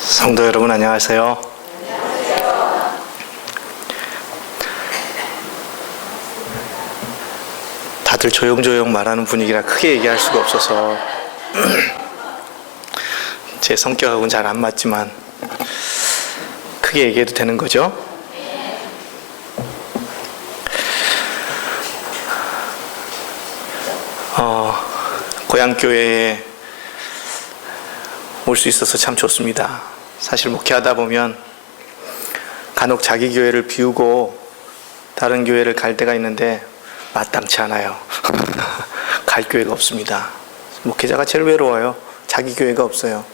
성도 여러분 안녕하세요. 다들 조용조용 말하는 분위기라 크게 얘기할 수가 없어서 제 성격하고는 잘 안 맞지만 크게 얘기해도 되는 거죠? 고향교회에 올 수 있어서 참 좋습니다. 사실 목회하다 보면 간혹 자기 교회를 비우고 다른 교회를 갈 때가 있는데 마땅치 않아요. 갈 교회가 없습니다. 목회자가 제일 외로워요. 자기 교회가 없어요.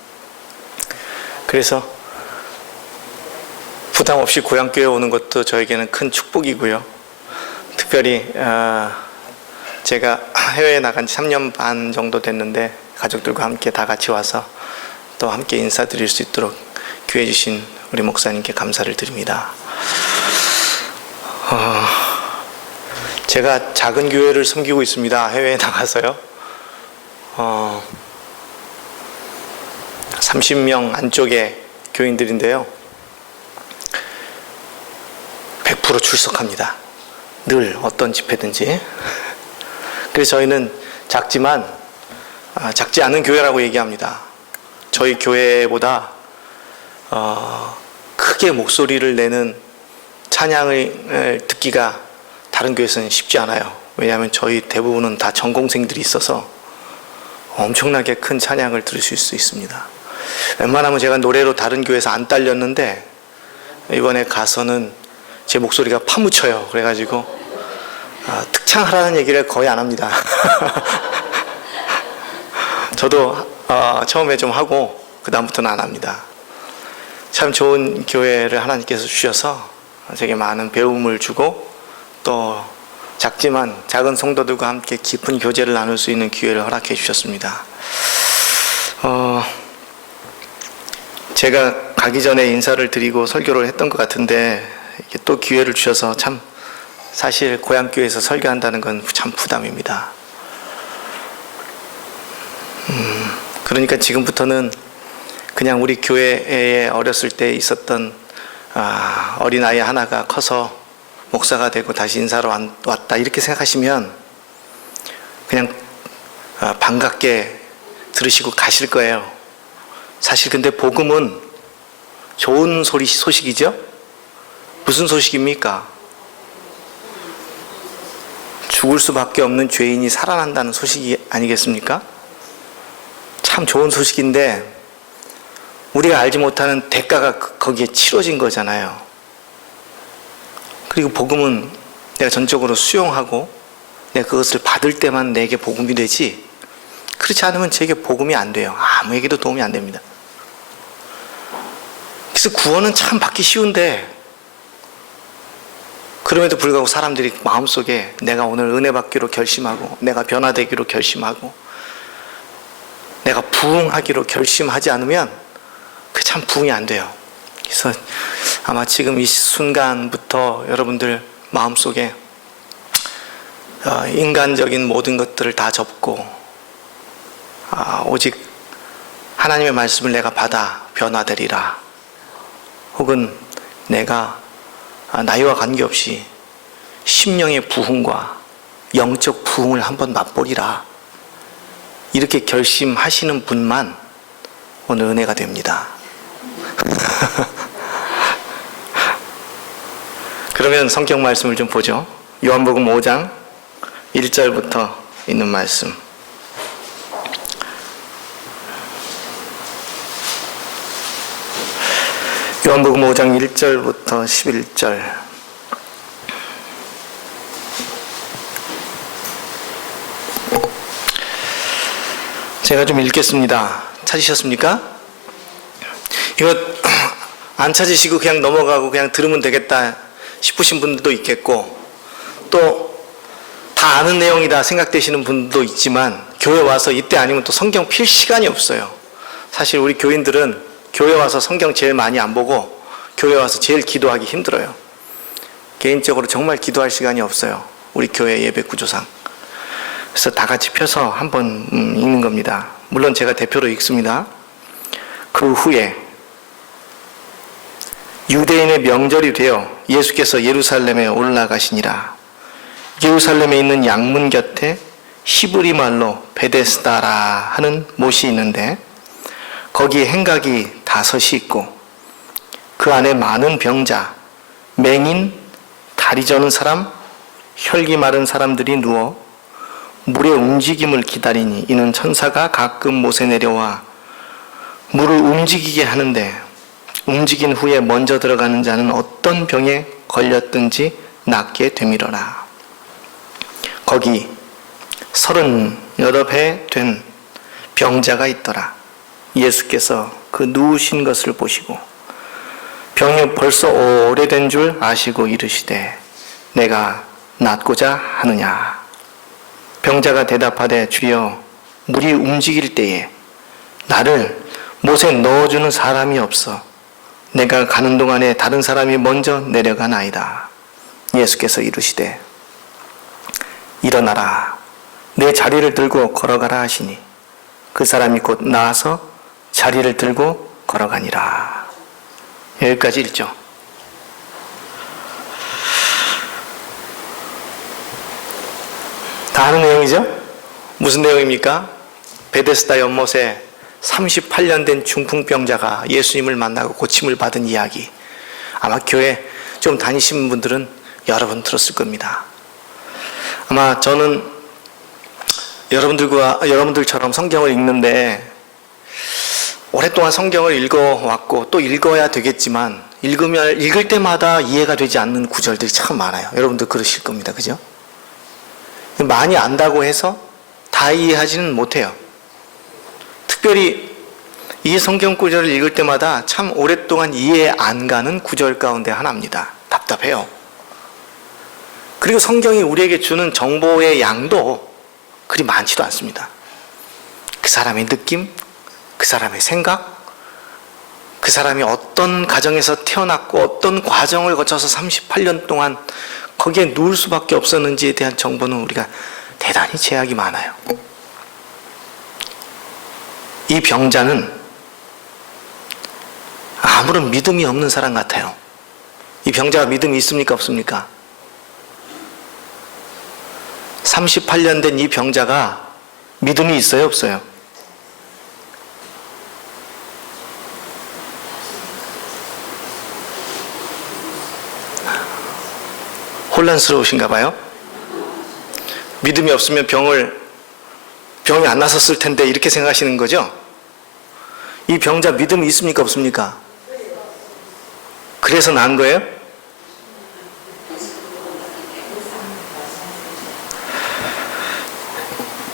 그래서 부담 없이 고향교회 오는 것도 저에게는 큰 축복이고요. 특별히 제가 해외에 나간 지 3년 반 정도 됐는데 가족들과 함께 다 같이 와서 또 함께 인사드릴 수 있도록 기회 주신 우리 목사님께 감사를 드립니다. 제가 작은 교회를 섬기고 있습니다. 해외에 나가서요. 30명 안쪽의 교인들인데요. 100% 출석합니다. 늘 어떤 집회든지. 그래서 저희는 작지만 작지 않은 교회라고 얘기합니다. 저희 교회보다 크게 목소리를 내는 찬양을 듣기가 다른 교회에서는 쉽지 않아요. 왜냐하면 저희 대부분은 다 전공생들이 있어서 엄청나게 큰 찬양을 들으실 수 있습니다. 웬만하면 제가 노래로 다른 교회에서 안 딸렸는데 이번에 가서는 제 목소리가 파묻혀요. 그래가지고 특창하라는 얘기를 거의 안 합니다. 저도 처음에 좀 하고 그 다음부터는 안 합니다. 참 좋은 교회를 하나님께서 주셔서 제게 많은 배움을 주고 또 작지만 작은 성도들과 함께 깊은 교제를 나눌 수 있는 기회를 허락해 주셨습니다. 제가 가기 전에 인사를 드리고 설교를 했던 것 같은데 이렇게 또 기회를 주셔서 참 사실 고향교회에서 설교한다는 건 참 부담입니다. 그러니까 지금부터는 그냥 우리 교회에 어렸을 때 있었던 어린아이 하나가 커서 목사가 되고 다시 인사로 왔다 이렇게 생각하시면 그냥 반갑게 들으시고 가실 거예요. 사실 근데 복음은 좋은 소식이죠? 무슨 소식입니까? 죽을 수밖에 없는 죄인이 살아난다는 소식이 아니겠습니까? 참 좋은 소식인데 우리가 알지 못하는 대가가 거기에 치러진 거잖아요. 그리고 복음은 내가 전적으로 수용하고 내가 그것을 받을 때만 내게 복음이 되지 그렇지 않으면 제게 복음이 안 돼요. 아무에게도 도움이 안 됩니다. 그래서 구원은 참 받기 쉬운데 그럼에도 불구하고 사람들이 마음속에 내가 오늘 은혜 받기로 결심하고 내가 변화되기로 결심하고 내가 부흥하기로 결심하지 않으면 그 참 부흥이 안 돼요. 그래서 아마 지금 이 순간부터 여러분들 마음속에 인간적인 모든 것들을 다 접고 오직 하나님의 말씀을 내가 받아 변화되리라. 혹은 내가 나이와 관계없이 심령의 부흥과 영적 부흥을 한번 맛보리라. 이렇게 결심하시는 분만 오늘 은혜가 됩니다. 그러면 성경 말씀을 좀 보죠. 요한복음 5장 1절부터 있는 말씀. 요한복음 5장 1절부터 11절. 제가 좀 읽겠습니다. 찾으셨습니까? 이거 안 찾으시고 그냥 넘어가고 그냥 들으면 되겠다 싶으신 분들도 있겠고, 또 다 아는 내용이다 생각되시는 분도 있지만, 교회 와서 이때 아니면 또 성경 필 시간이 없어요. 사실 우리 교인들은 교회 와서 성경 제일 많이 안 보고 교회 와서 제일 기도하기 힘들어요. 개인적으로 정말 기도할 시간이 없어요, 우리 교회 예배 구조상. 그래서 다 같이 펴서 한번 읽는 겁니다. 물론 제가 대표로 읽습니다. 그 후에 유대인의 명절이 되어 예수께서 예루살렘에 올라가시니라. 예루살렘에 있는 양문 곁에 히브리 말로 베데스다라 하는 못이 있는데, 거기에 행각이 5이 있고 그 안에 많은 병자, 맹인, 다리 저는 사람, 혈기 마른 사람들이 누워 물의 움직임을 기다리니, 이는 천사가 가끔 못에 내려와 물을 움직이게 하는데, 움직인 후에 먼저 들어가는 자는 어떤 병에 걸렸든지 낫게 되밀어라. 거기 38배 된 병자가 있더라. 예수께서 그 누우신 것을 보시고 병이 벌써 오래된 줄 아시고 이르시되, 내가 낫고자 하느냐. 병자가 대답하되, 주여, 물이 움직일 때에 나를 못에 넣어주는 사람이 없어 내가 가는 동안에 다른 사람이 먼저 내려가나이다. 예수께서 이르시되, 일어나라, 내 자리를 들고 걸어가라 하시니, 그 사람이 곧 나아서 자리를 들고 걸어가니라. 여기까지 읽죠. 다 아는 내용이죠? 무슨 내용입니까? 베데스다 연못에 38년 된 중풍병자가 예수님을 만나고 고침을 받은 이야기. 아마 교회 좀 다니시는 분들은 여러 번 들었을 겁니다. 아마 저는 여러분들처럼 성경을 읽는데, 오랫동안 성경을 읽어왔고 또 읽어야 되겠지만, 읽을 때마다 이해가 되지 않는 구절들이 참 많아요. 여러분들 그러실 겁니다. 그죠? 많이 안다고 해서 다 이해하지는 못해요. 특별히 이 성경 구절을 읽을 때마다 참 오랫동안 이해 안 가는 구절 가운데 하나입니다. 답답해요. 그리고 성경이 우리에게 주는 정보의 양도 그리 많지도 않습니다. 그 사람의 느낌, 그 사람의 생각, 그 사람이 어떤 가정에서 태어났고 어떤 과정을 거쳐서 38년 동안 거기에 누울 수밖에 없었는지에 대한 정보는 우리가 대단히 제약이 많아요. 이 병자는 아무런 믿음이 없는 사람 같아요. 이 병자가 믿음이 있습니까, 없습니까? 38년 된 이 병자가 믿음이 있어요, 없어요? 혼란스러우신가 봐요? 믿음이 없으면 병이 안 났었을 텐데 이렇게 생각하시는 거죠? 이 병자 믿음이 있습니까, 없습니까? 그래서 난 거예요?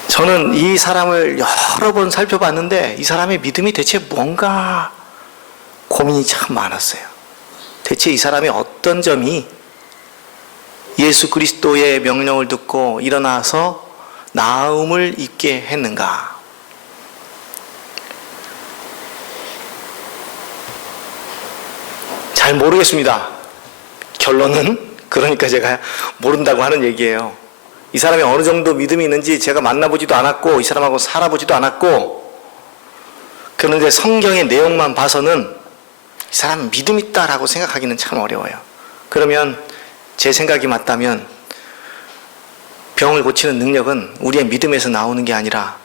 저는 이 사람을 여러 번 살펴봤는데 이 사람의 믿음이 대체 뭔가 고민이 참 많았어요. 대체 이 사람의 어떤 점이 예수 그리스도의 명령을 듣고 일어나서 나음을 입게 했는가? 잘 모르겠습니다. 결론은 그러니까 제가 모른다고 하는 얘기예요. 이 사람이 어느 정도 믿음이 있는지 제가 만나보지도 않았고 이 사람하고 살아보지도 않았고, 그런데 성경의 내용만 봐서는 이 사람은 믿음 있다라고 생각하기는 참 어려워요. 그러면 제 생각이 맞다면 병을 고치는 능력은 우리의 믿음에서 나오는 게 아니라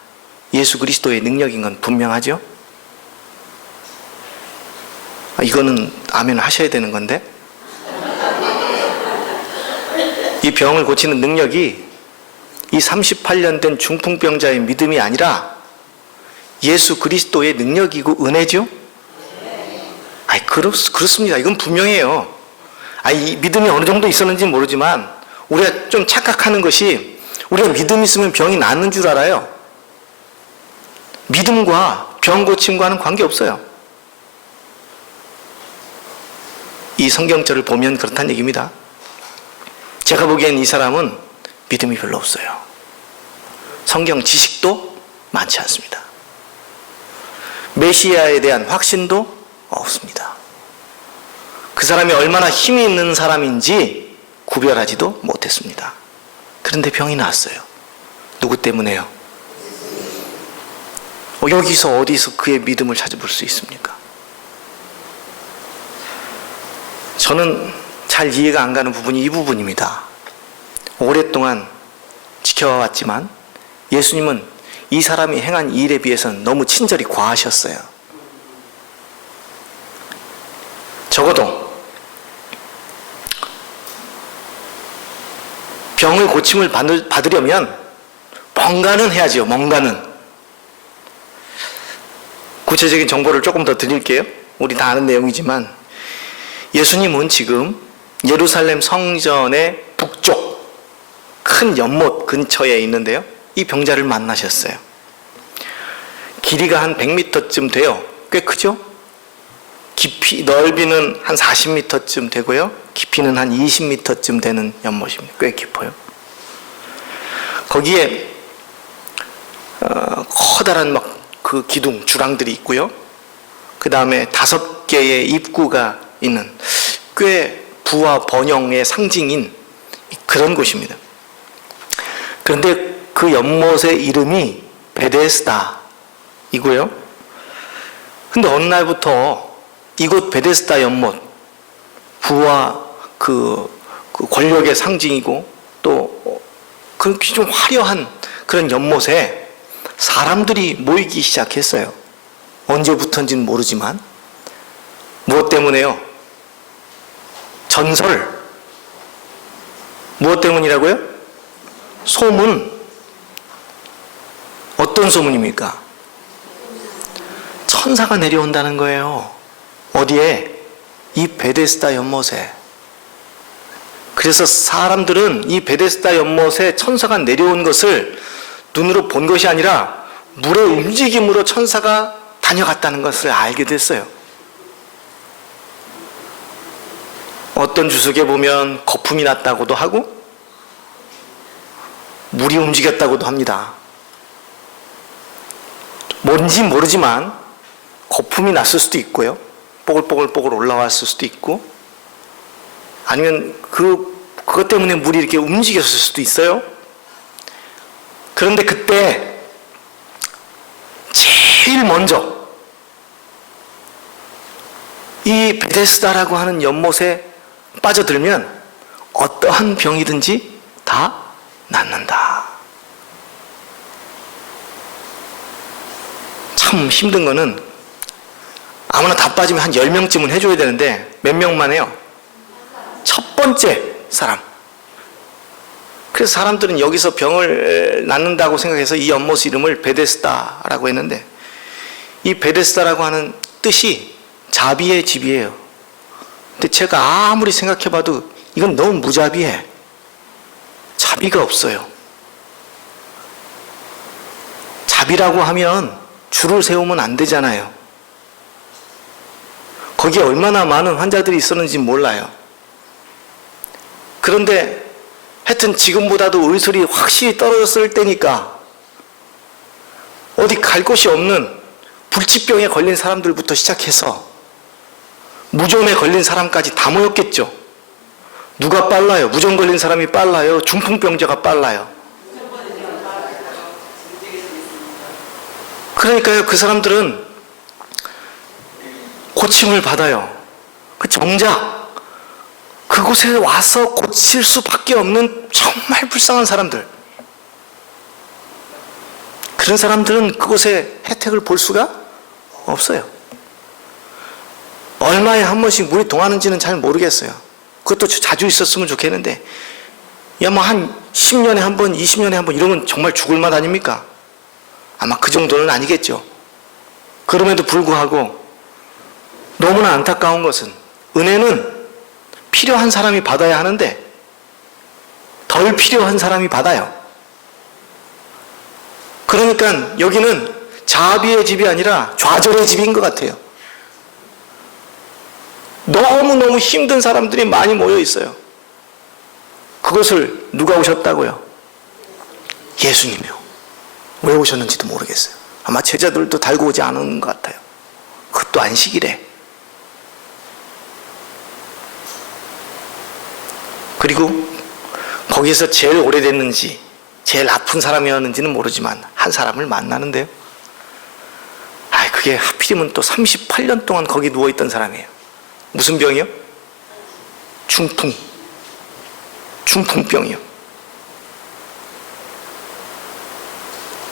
예수 그리스도의 능력인 건 분명하죠? 이거는 아멘 하셔야 되는 건데, 이 병을 고치는 능력이 이 38년 된 중풍병자의 믿음이 아니라 예수 그리스도의 능력이고 은혜죠? 그렇습니다. 이건 분명해요. 이 믿음이 어느 정도 있었는지는 모르지만 우리가 좀 착각하는 것이, 우리가 믿음 있으면 병이 낫는 줄 알아요. 믿음과 병 고침과는 관계없어요. 이 성경절을 보면 그렇다는 얘기입니다. 제가 보기엔 이 사람은 믿음이 별로 없어요. 성경 지식도 많지 않습니다. 메시아에 대한 확신도 없습니다. 그 사람이 얼마나 힘이 있는 사람인지 구별하지도 못했습니다. 그런데 병이 났어요. 누구 때문에요? 여기서 어디서 그의 믿음을 찾아볼 수 있습니까? 저는 잘 이해가 안 가는 부분이 이 부분입니다. 오랫동안 지켜왔지만 예수님은 이 사람이 행한 일에 비해서는 너무 친절이 과하셨어요. 적어도 병을 고침을 받으려면 뭔가는 해야지요. 뭔가는. 구체적인 정보를 조금 더 드릴게요. 우리 다 아는 내용이지만 예수님은 지금 예루살렘 성전의 북쪽 큰 연못 근처에 있는데요. 이 병자를 만나셨어요. 길이가 한 100m쯤 돼요. 꽤 크죠? 넓이는 한 40m쯤 되고요. 깊이는 한 20m쯤 되는 연못입니다. 꽤 깊어요. 거기에 커다란 막 그 기둥, 주랑들이 있고요. 그 다음에 5개의 입구가 있는 꽤 부와 번영의 상징인 그런 곳입니다. 그런데 그 연못의 이름이 베데스다이고요. 근데 어느 날부터 이곳 베데스다 연못, 부와 그 권력의 상징이고 또 그렇게 좀 화려한 그런 연못에 사람들이 모이기 시작했어요. 언제부터인지는 모르지만. 무엇 때문에요? 전설. 무엇 때문이라고요? 소문. 어떤 소문입니까? 천사가 내려온다는 거예요. 어디에? 이 베데스다 연못에. 그래서 사람들은 이 베데스다 연못에 천사가 내려온 것을 눈으로 본 것이 아니라 물의 움직임으로 천사가 다녀갔다는 것을 알게 됐어요. 어떤 주석에 보면 거품이 났다고도 하고 물이 움직였다고도 합니다. 뭔지 모르지만 거품이 났을 수도 있고요. 뽀글뽀글 올라왔을 수도 있고 아니면 그것 때문에 물이 이렇게 움직였을 수도 있어요. 그런데 그때 제일 먼저 이 베데스다라고 하는 연못에 빠져들면 어떠한 병이든지 다 낫는다. 참 힘든 거는 아무나 다 빠지면 한 10명쯤은 해줘야 되는데 몇 명만 해요? 첫 번째 사람. 그래서 사람들은 여기서 병을 낫는다고 생각해서 이 연못 이름을 베데스다라고 했는데 이 베데스다라고 하는 뜻이 자비의 집이에요. 근데 제가 아무리 생각해봐도 이건 너무 무자비해. 자비가 없어요. 자비라고 하면 줄을 세우면 안 되잖아요. 거기에 얼마나 많은 환자들이 있었는지 몰라요. 그런데 하여튼 지금보다도 의술이 확실히 떨어졌을 때니까 어디 갈 곳이 없는 불치병에 걸린 사람들부터 시작해서 무좀에 걸린 사람까지 다 모였겠죠. 누가 빨라요? 무좀 걸린 사람이 빨라요? 중풍병자가 빨라요? 그러니까요, 그 사람들은 고침을 받아요. 정작 그곳에 와서 고칠 수밖에 없는 정말 불쌍한 사람들. 그런 사람들은 그곳에 혜택을 볼 수가 없어요. 얼마에 한 번씩 물이 동하는지는 잘 모르겠어요. 그것도 자주 있었으면 좋겠는데, 뭐 한 10년에 한 번, 20년에 한 번 이러면 정말 죽을 맛 아닙니까? 아마 그 정도는 아니겠죠. 그럼에도 불구하고 너무나 안타까운 것은 은혜는 필요한 사람이 받아야 하는데 덜 필요한 사람이 받아요. 그러니까 여기는 자비의 집이 아니라 좌절의 집인 것 같아요. 너무너무 힘든 사람들이 많이 모여 있어요. 그것을 누가 오셨다고요? 예수님이요. 왜 오셨는지도 모르겠어요. 아마 제자들도 달고 오지 않은 것 같아요. 그것도 안식일에. 그리고 거기에서 제일 오래됐는지 제일 아픈 사람이었는지는 모르지만 한 사람을 만나는데요. 그게 하필이면 또 38년 동안 거기 누워있던 사람이에요. 무슨 병이요? 중풍병이요.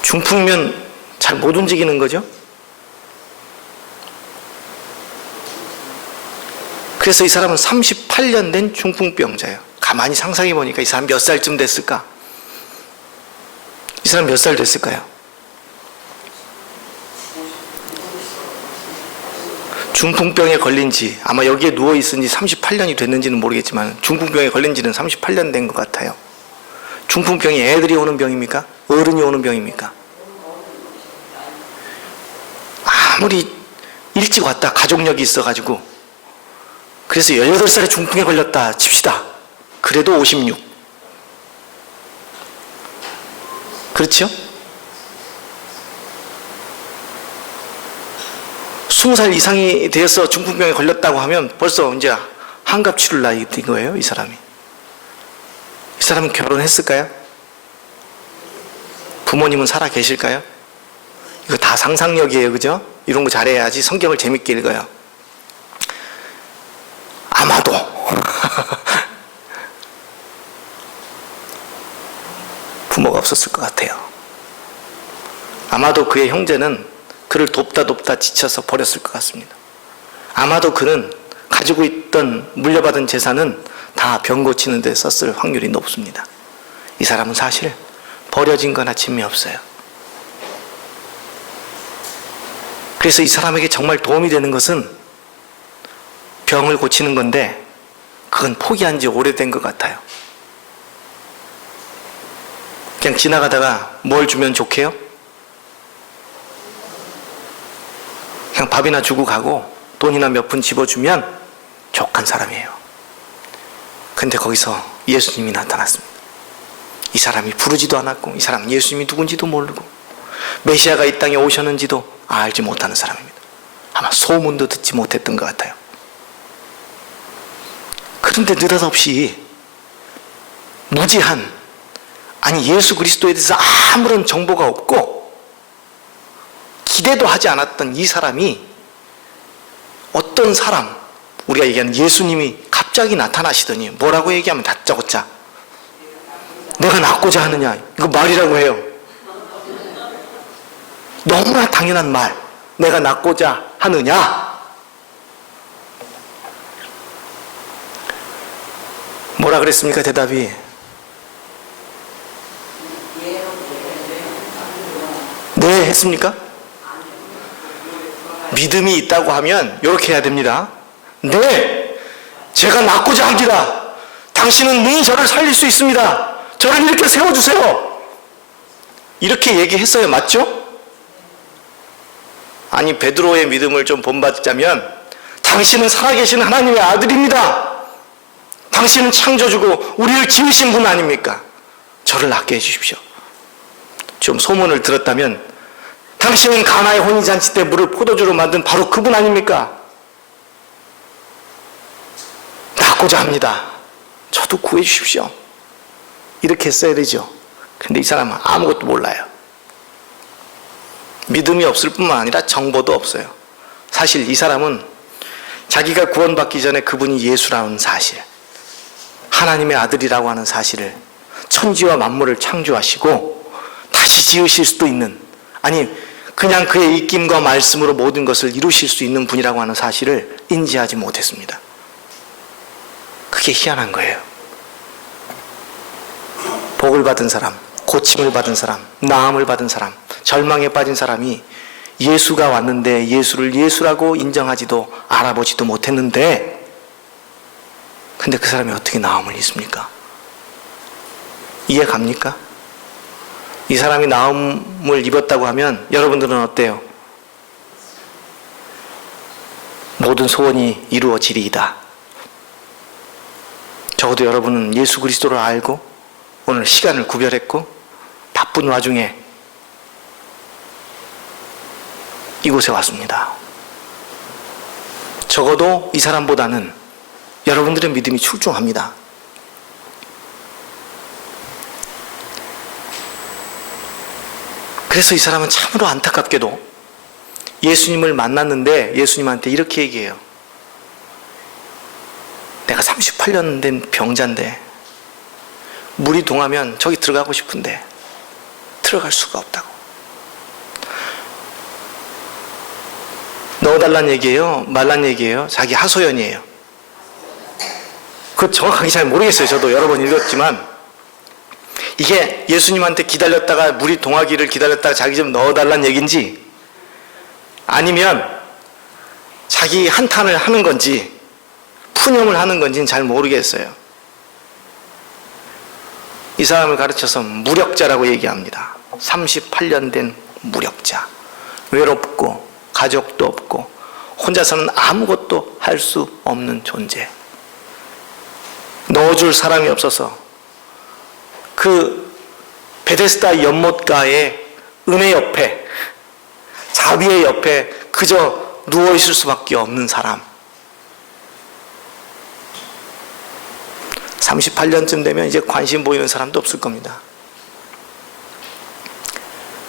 중풍이면 잘 못 움직이는 거죠. 그래서 이 사람은 38년 된 중풍병자예요. 가만히 상상해 보니까 이 사람 몇 살쯤 됐을까? 이 사람 몇 살 됐을까요? 중풍병에 걸린 지 아마 여기에 누워 있은 지 38년이 됐는지는 모르겠지만 중풍병에 걸린 지는 38년 된 것 같아요. 중풍병이 애들이 오는 병입니까? 어른이 오는 병입니까? 아무리 일찍 왔다 가족력이 있어가지고 그래서 18살에 중풍에 걸렸다 칩시다. 그래도 56. 그렇죠? 20살 이상이 되어서 중풍병에 걸렸다고 하면 벌써 이제 한갑 치룰 나이 된 거예요, 이 사람이. 이 사람은 결혼했을까요? 부모님은 살아 계실까요? 이거 다 상상력이에요, 그죠? 이런 거 잘해야지 성경을 재밌게 읽어요. 아마도 부모가 없었을 것 같아요. 아마도 그의 형제는 그를 돕다 지쳐서 버렸을 것 같습니다. 아마도 그는 가지고 있던 물려받은 재산은 다 병 고치는 데 썼을 확률이 높습니다. 이 사람은 사실 버려진 거나 짐이 없어요. 그래서 이 사람에게 정말 도움이 되는 것은 병을 고치는 건데 그건 포기한 지 오래된 것 같아요. 그냥 지나가다가 뭘 주면 좋게요? 그냥 밥이나 주고 가고 돈이나 몇 푼 집어주면 족한 사람이에요. 근데 거기서 예수님이 나타났습니다. 이 사람이 부르지도 않았고 이 사람은 예수님이 누군지도 모르고 메시아가 이 땅에 오셨는지도 알지 못하는 사람입니다. 아마 소문도 듣지 못했던 것 같아요. 그런데 느닷없이 무지한, 아니 예수 그리스도에 대해서 아무런 정보가 없고 기대도 하지 않았던 이 사람이 어떤 사람, 우리가 얘기하는 예수님이 갑자기 나타나시더니 뭐라고 얘기하면 다짜고짜 내가 낫고자 하느냐, 이거 말이라고 해요. 너무나 당연한 말, 내가 낫고자 하느냐. 뭐라 그랬습니까? 대답이 네 했습니까? 믿음이 있다고 하면 이렇게 해야 됩니다. 네, 제가 낫고자 합니다. 당신은 능히 저를 살릴 수 있습니다. 저를 이렇게 세워주세요. 이렇게 얘기했어요. 맞죠? 아니 베드로의 믿음을 좀 본받자면 당신은 살아계신 하나님의 아들입니다. 당신은 창조주고 우리를 지으신 분 아닙니까? 저를 낫게 해주십시오. 좀 소문을 들었다면 당신은 가나의 혼인잔치 때 물을 포도주로 만든 바로 그분 아닙니까? 낫고자 합니다. 저도 구해 주십시오. 이렇게 했어야 되죠. 근데 이 사람은 아무것도 몰라요. 믿음이 없을 뿐만 아니라 정보도 없어요. 사실 이 사람은 자기가 구원받기 전에 그분이 예수라는 사실, 하나님의 아들이라고 하는 사실을, 천지와 만물을 창조하시고 다시 지으실 수도 있는, 아니 그냥 그의 입김과 말씀으로 모든 것을 이루실 수 있는 분이라고 하는 사실을 인지하지 못했습니다. 그게 희한한 거예요. 복을 받은 사람, 고침을 받은 사람, 나음을 받은 사람, 절망에 빠진 사람이 예수가 왔는데 예수를 예수라고 인정하지도 알아보지도 못했는데, 근데 그 사람이 어떻게 나음을 입습니까? 이해 갑니까? 이 사람이 나음을 입었다고 하면 여러분들은 어때요? 모든 소원이 이루어지리이다. 적어도 여러분은 예수 그리스도를 알고 오늘 시간을 구별했고 바쁜 와중에 이곳에 왔습니다. 적어도 이 사람보다는 여러분들의 믿음이 출중합니다. 그래서 이 사람은 참으로 안타깝게도 예수님을 만났는데 예수님한테 이렇게 얘기해요. 내가 38년 된 병자인데 물이 동하면 저기 들어가고 싶은데 들어갈 수가 없다고. 넣어달란 얘기예요? 말란 얘기예요? 자기 하소연이에요. 그거 정확하게 잘 모르겠어요. 저도 여러 번 읽었지만 이게 예수님한테 기다렸다가 물이 동하기를 기다렸다가 자기 좀 넣어달란 얘기인지 아니면 자기 한탄을 하는 건지 푸념을 하는 건지는 잘 모르겠어요. 이 사람을 가르쳐서 무력자라고 얘기합니다. 38년 된 무력자. 외롭고 가족도 없고 혼자서는 아무것도 할 수 없는 존재. 넣어줄 사람이 없어서 그 베데스다 연못가의 은혜 옆에 자비의 옆에 그저 누워있을 수밖에 없는 사람. 38년쯤 되면 이제 관심 보이는 사람도 없을 겁니다.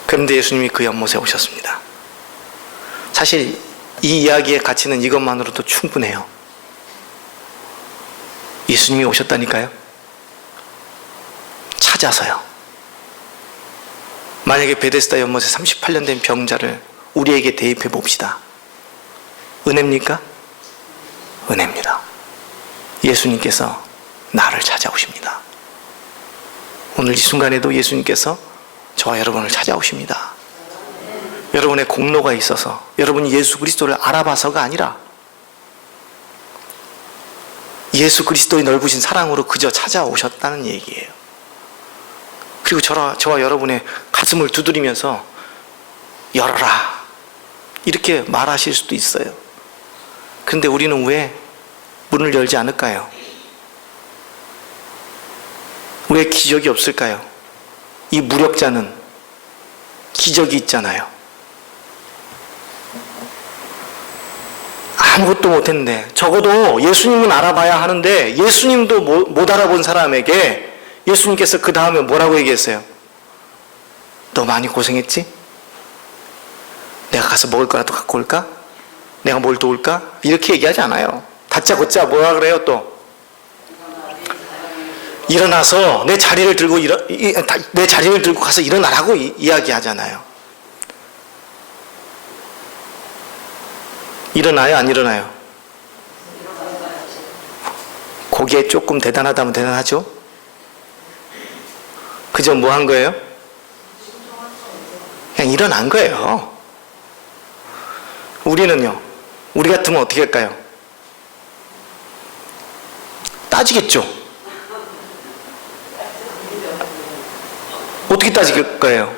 그런데 예수님이 그 연못에 오셨습니다. 사실 이 이야기의 가치는 이것만으로도 충분해요. 예수님이 오셨다니까요. 찾아서요. 만약에 베데스다 연못에 38년 된 병자를 우리에게 대입해 봅시다. 은혜입니까? 은혜입니다. 예수님께서 나를 찾아오십니다. 오늘 이 순간에도 예수님께서 저와 여러분을 찾아오십니다. 여러분의 공로가 있어서 여러분이 예수 그리스도를 알아봐서가 아니라 예수 그리스도의 넓으신 사랑으로 그저 찾아오셨다는 얘기예요. 그리고 저와 여러분의 가슴을 두드리면서 열어라 이렇게 말하실 수도 있어요. 그런데 우리는 왜 문을 열지 않을까요? 왜 기적이 없을까요? 이 무력자는 기적이 있잖아요. 아무것도 못했는데 적어도 예수님은 알아봐야 하는데 예수님도 못 알아본 사람에게 예수님께서 그 다음에 뭐라고 얘기했어요? 너 많이 고생했지? 내가 가서 먹을 거라도 갖고 올까? 내가 뭘 도울까? 이렇게 얘기하지 않아요. 다짜고짜 뭐라 그래요 또? 일어나서 내 자리를 들고 가서 일어나라고 이야기하잖아요. 일어나요? 안 일어나요? 거기에 조금 대단하다면 대단하죠? 그저 뭐 한 거예요? 그냥 일어난 거예요. 우리는요, 우리 같으면 어떻게 할까요? 따지겠죠? 어떻게 따질 거예요?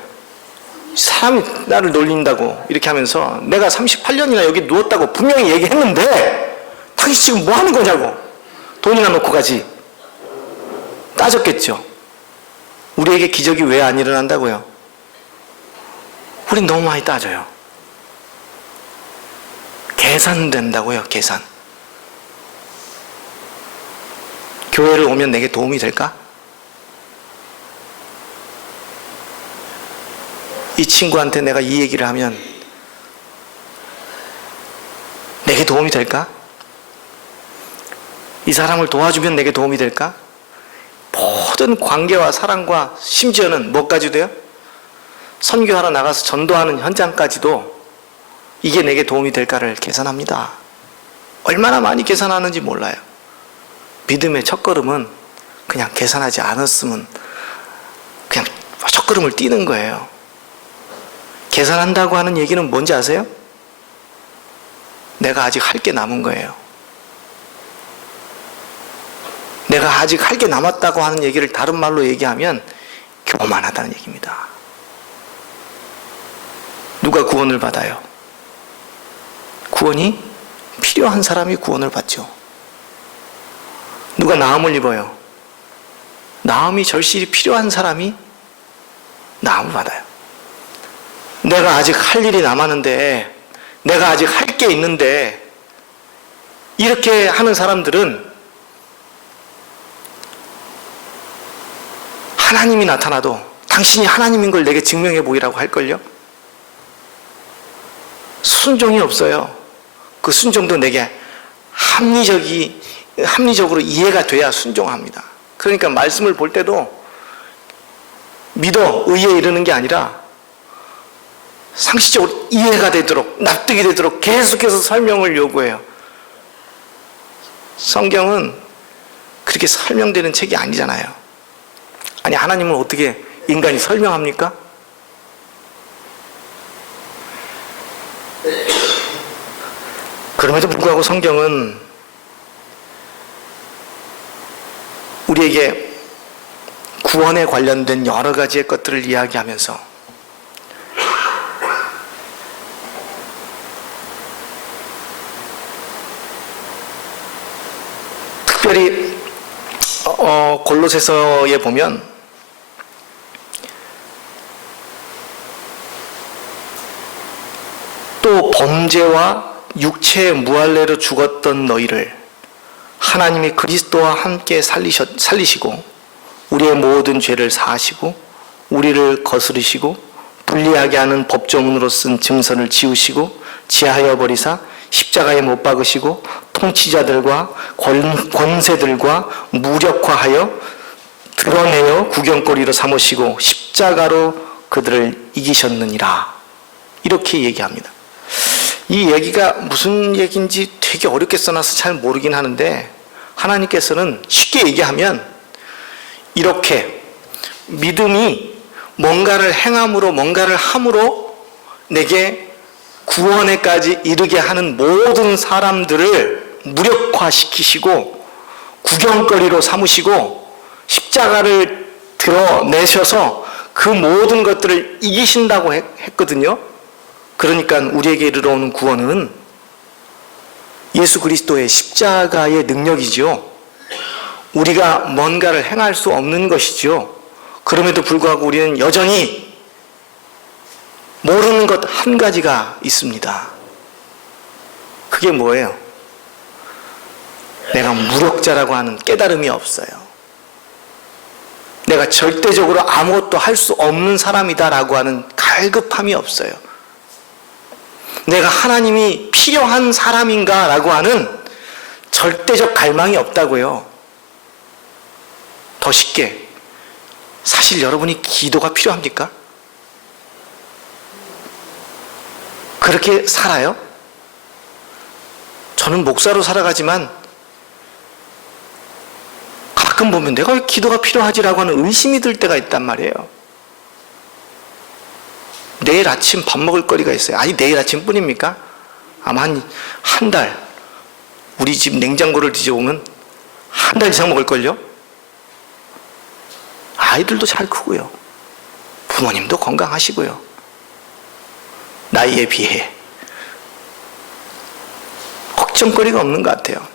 사람이 나를 놀린다고 이렇게 하면서 내가 38년이나 여기 누웠다고 분명히 얘기했는데 당신 지금 뭐 하는 거냐고. 돈이나 놓고 가지. 따졌겠죠. 우리에게 기적이 왜 안 일어난다고요? 우린 너무 많이 따져요. 계산된다고요. 계산. 교회를 오면 내게 도움이 될까? 이 친구한테 내가 이 얘기를 하면 내게 도움이 될까? 이 사람을 도와주면 내게 도움이 될까? 모든 관계와 사랑과 심지어는 뭐까지 돼요? 선교하러 나가서 전도하는 현장까지도 이게 내게 도움이 될까를 계산합니다. 얼마나 많이 계산하는지 몰라요. 믿음의 첫걸음은 그냥 계산하지 않았으면 그냥 첫걸음을 뛰는 거예요. 계산한다고 하는 얘기는 뭔지 아세요? 내가 아직 할 게 남은 거예요. 내가 아직 할 게 남았다고 하는 얘기를 다른 말로 얘기하면 교만하다는 얘기입니다. 누가 구원을 받아요? 구원이 필요한 사람이 구원을 받죠. 누가 나음을 입어요. 나음이 절실히 필요한 사람이 나음을 받아요. 내가 아직 할 일이 남았는데, 내가 아직 할 게 있는데, 이렇게 하는 사람들은 하나님이 나타나도 당신이 하나님인 걸 내게 증명해 보이라고 할걸요? 순종이 없어요. 그 순종도 내게 합리적으로 이해가 돼야 순종합니다. 그러니까 말씀을 볼 때도 믿어 의에 이르는 게 아니라 상식적으로 이해가 되도록, 납득이 되도록 계속해서 설명을 요구해요. 성경은 그렇게 설명되는 책이 아니잖아요. 아니, 하나님은 어떻게 인간이 설명합니까? 그럼에도 불구하고 성경은 우리에게 구원에 관련된 여러 가지의 것들을 이야기하면서 특별히 골로새서에 보면 또 범죄와 육체의 무할례로 죽었던 너희를 하나님이 그리스도와 함께 살리시고 우리의 모든 죄를 사하시고 우리를 거스르시고 불리하게 하는 법조문으로 쓴 증서를 지우시고 지하여 버리사 십자가에 못 박으시고 통치자들과 권세들과 무력화하여 드러내어 구경거리로 삼으시고 십자가로 그들을 이기셨느니라. 이렇게 얘기합니다. 이 얘기가 무슨 얘기인지 되게 어렵게 써놔서 잘 모르긴 하는데, 하나님께서는 쉽게 얘기하면 이렇게 믿음이 뭔가를 행함으로, 뭔가를 함으로 내게 구원에까지 이르게 하는 모든 사람들을 무력화시키시고 구경거리로 삼으시고 십자가를 드러내셔서 그 모든 것들을 이기신다고 했거든요. 그러니까 우리에게 이르러오는 구원은 예수 그리스도의 십자가의 능력이죠. 우리가 뭔가를 행할 수 없는 것이죠. 그럼에도 불구하고 우리는 여전히 모르는 것 한 가지가 있습니다. 그게 뭐예요? 내가 무력자라고 하는 깨달음이 없어요. 내가 절대적으로 아무것도 할 수 없는 사람이다라고 하는 갈급함이 없어요. 내가 하나님이 필요한 사람인가 라고 하는 절대적 갈망이 없다고요. 더 쉽게, 사실 여러분이 기도가 필요합니까? 그렇게 살아요? 저는 목사로 살아가지만 가끔 보면 내가 왜 기도가 필요하지라고 하는 의심이 들 때가 있단 말이에요. 내일 아침 밥 먹을 거리가 있어요. 아니, 내일 아침뿐입니까? 아마 한 달, 우리 집 냉장고를 뒤져보면 한 달 이상 먹을걸요? 아이들도 잘 크고요. 부모님도 건강하시고요. 나이에 비해 걱정거리가 없는 것 같아요.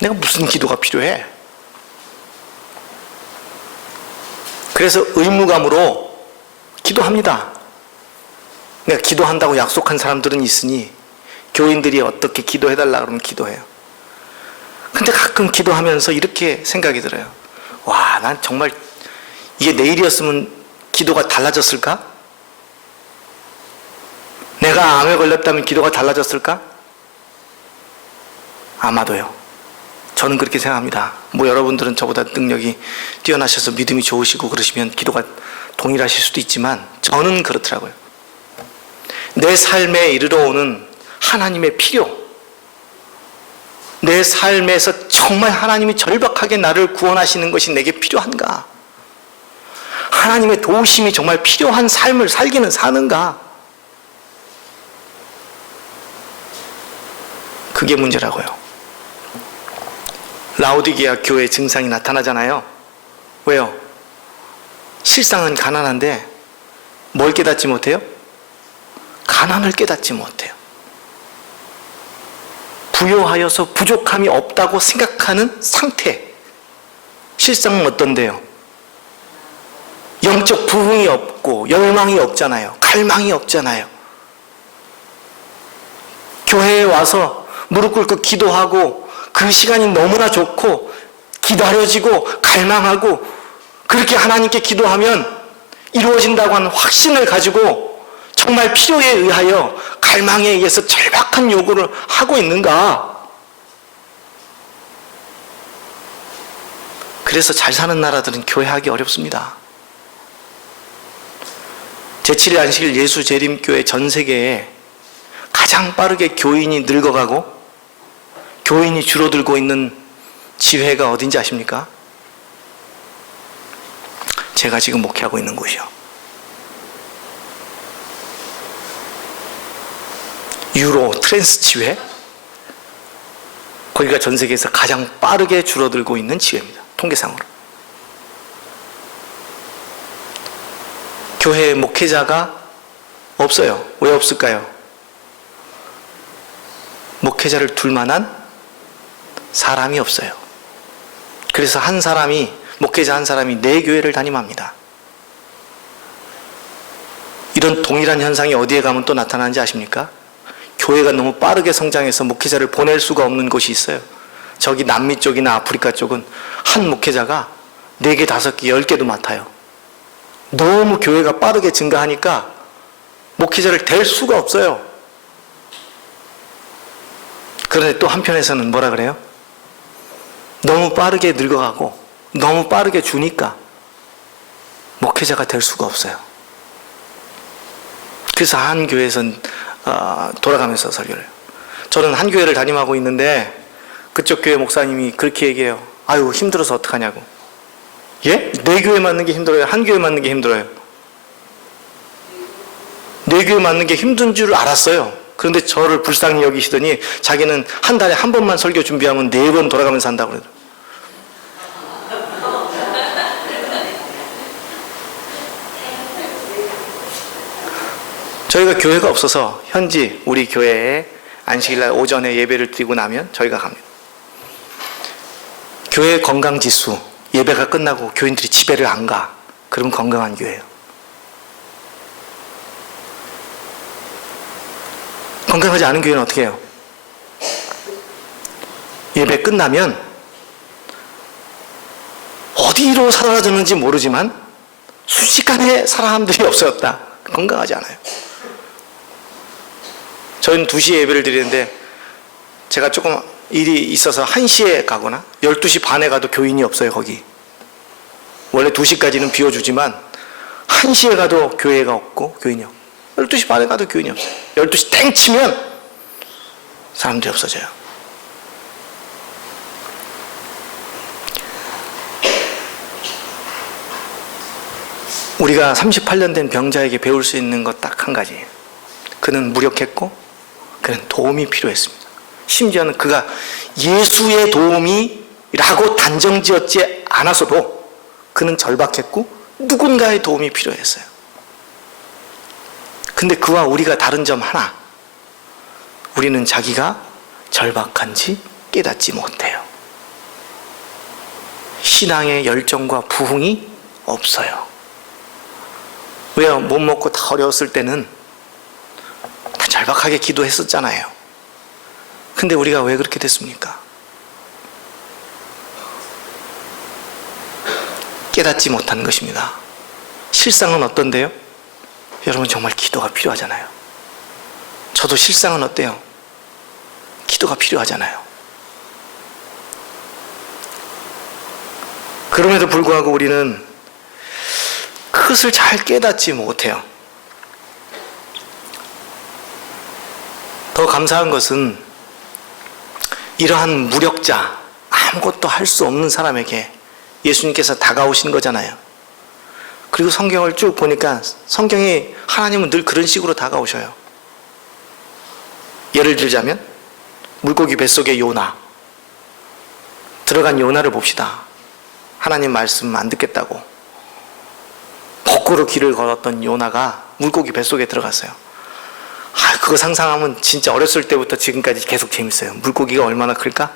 내가 무슨 기도가 필요해? 그래서 의무감으로 기도합니다. 내가 기도한다고 약속한 사람들은 있으니 교인들이 어떻게 기도해달라 그러면 기도해요. 근데 가끔 기도하면서 이렇게 생각이 들어요. 와, 난 정말 이게 내일이었으면 기도가 달라졌을까? 내가 암에 걸렸다면 기도가 달라졌을까? 아마도요. 저는 그렇게 생각합니다. 뭐 여러분들은 저보다 능력이 뛰어나셔서 믿음이 좋으시고 그러시면 기도가 동일하실 수도 있지만 저는 그렇더라고요. 내 삶에 이르러 오는 하나님의 필요, 내 삶에서 정말 하나님이 절박하게 나를 구원하시는 것이 내게 필요한가? 하나님의 도우심이 정말 필요한 삶을 살기는 사는가? 그게 문제라고요. 라오디게아 교회 증상이 나타나잖아요. 왜요? 실상은 가난한데 뭘 깨닫지 못해요? 가난을 깨닫지 못해요. 부요하여서 부족함이 없다고 생각하는 상태. 실상은 어떤데요? 영적 부흥이 없고 열망이 없잖아요. 갈망이 없잖아요. 교회에 와서 무릎 꿇고 기도하고 그 시간이 너무나 좋고 기다려지고 갈망하고 그렇게 하나님께 기도하면 이루어진다고 하는 확신을 가지고 정말 필요에 의하여 갈망에 의해서 절박한 요구를 하고 있는가? 그래서 잘 사는 나라들은 교회하기 어렵습니다. 제7일 안식일 예수 재림교회 전 세계에 가장 빠르게 교인이 늙어가고 교인이 줄어들고 있는 지회가 어딘지 아십니까? 제가 지금 목회하고 있는 곳이요. 유로 트랜스 지회, 거기가 전 세계에서 가장 빠르게 줄어들고 있는 지회입니다. 통계상으로. 교회에 목회자가 없어요. 왜 없을까요? 목회자를 둘 만한 사람이 없어요. 그래서 목회자 한 사람이 4교회를 담임합니다. 이런 동일한 현상이 어디에 가면 또 나타나는지 아십니까? 교회가 너무 빠르게 성장해서 목회자를 보낼 수가 없는 곳이 있어요. 저기 남미 쪽이나 아프리카 쪽은 한 목회자가 4개, 5개, 10개도 맡아요. 너무 교회가 빠르게 증가하니까 목회자를 댈 수가 없어요. 그런데 또 한편에서는 뭐라 그래요? 너무 빠르게 늙어가고 너무 빠르게 주니까 목회자가 될 수가 없어요. 그래서 한 교회에서는 돌아가면서 설교를 해요. 저는 한 교회를 담임하고 있는데 그쪽 교회 목사님이 그렇게 얘기해요. 아유, 힘들어서 어떡하냐고. 예? 4교회 맡는 게 힘들어요? 한 교회 맡는 게 힘들어요? 4교회 맡는 게 힘든 줄 알았어요. 그런데 저를 불쌍히 여기시더니 자기는 한 달에 한 번만 설교 준비하면 4번 돌아가면서 한다고 그러더라고요. 저희가 교회가 없어서 현지 우리 교회에 안식일날 오전에 예배를 드리고 나면 저희가 갑니다. 교회 건강지수, 예배가 끝나고 교인들이 집에를 안 가. 그러면 건강한 교회예요. 건강하지 않은 교회는 어떻게 해요? 예배 끝나면 어디로 사라졌는지 모르지만 순식간에 사람들이 없어졌다. 건강하지 않아요. 저희는 2시에 예배를 드리는데 제가 조금 일이 있어서 1시에 가거나 12시 반에 가도 교인이 없어요. 거기 원래 2시까지는 비워주지만 1시에 가도 교회가 없고 교인이 없고 12시 반에 가도 교인이 없어요. 12시 땡 치면 사람들이 없어져요. 우리가 38년 된 병자에게 배울 수 있는 것 딱 한 가지예요. 그는 무력했고 그는 도움이 필요했습니다. 심지어는 그가 예수의 도움이라고 단정지었지 않아서도 그는 절박했고 누군가의 도움이 필요했어요. 근데 그와 우리가 다른 점 하나, 우리는 자기가 절박한지 깨닫지 못해요. 신앙의 열정과 부흥이 없어요. 왜요? 못 먹고 다 어려웠을 때는 다 절박하게 기도했었잖아요. 근데 우리가 왜 그렇게 됐습니까? 깨닫지 못한 것입니다. 실상은 어떤데요? 여러분 정말 기도가 필요하잖아요. 저도 실상은 어때요? 기도가 필요하잖아요. 그럼에도 불구하고 우리는 그것을 잘 깨닫지 못해요. 더 감사한 것은 이러한 무력자, 아무것도 할 수 없는 사람에게 예수님께서 다가오신 거잖아요. 그리고 성경을 쭉 보니까 성경이 하나님은 늘 그런 식으로 다가오셔요. 예를 들자면 물고기 뱃속의 요나, 들어간 요나를 봅시다. 하나님 말씀 안 듣겠다고 거꾸로 길을 걸었던 요나가 물고기 뱃속에 들어갔어요. 그거 상상하면 진짜 어렸을 때부터 지금까지 계속 재밌어요. 물고기가 얼마나 클까?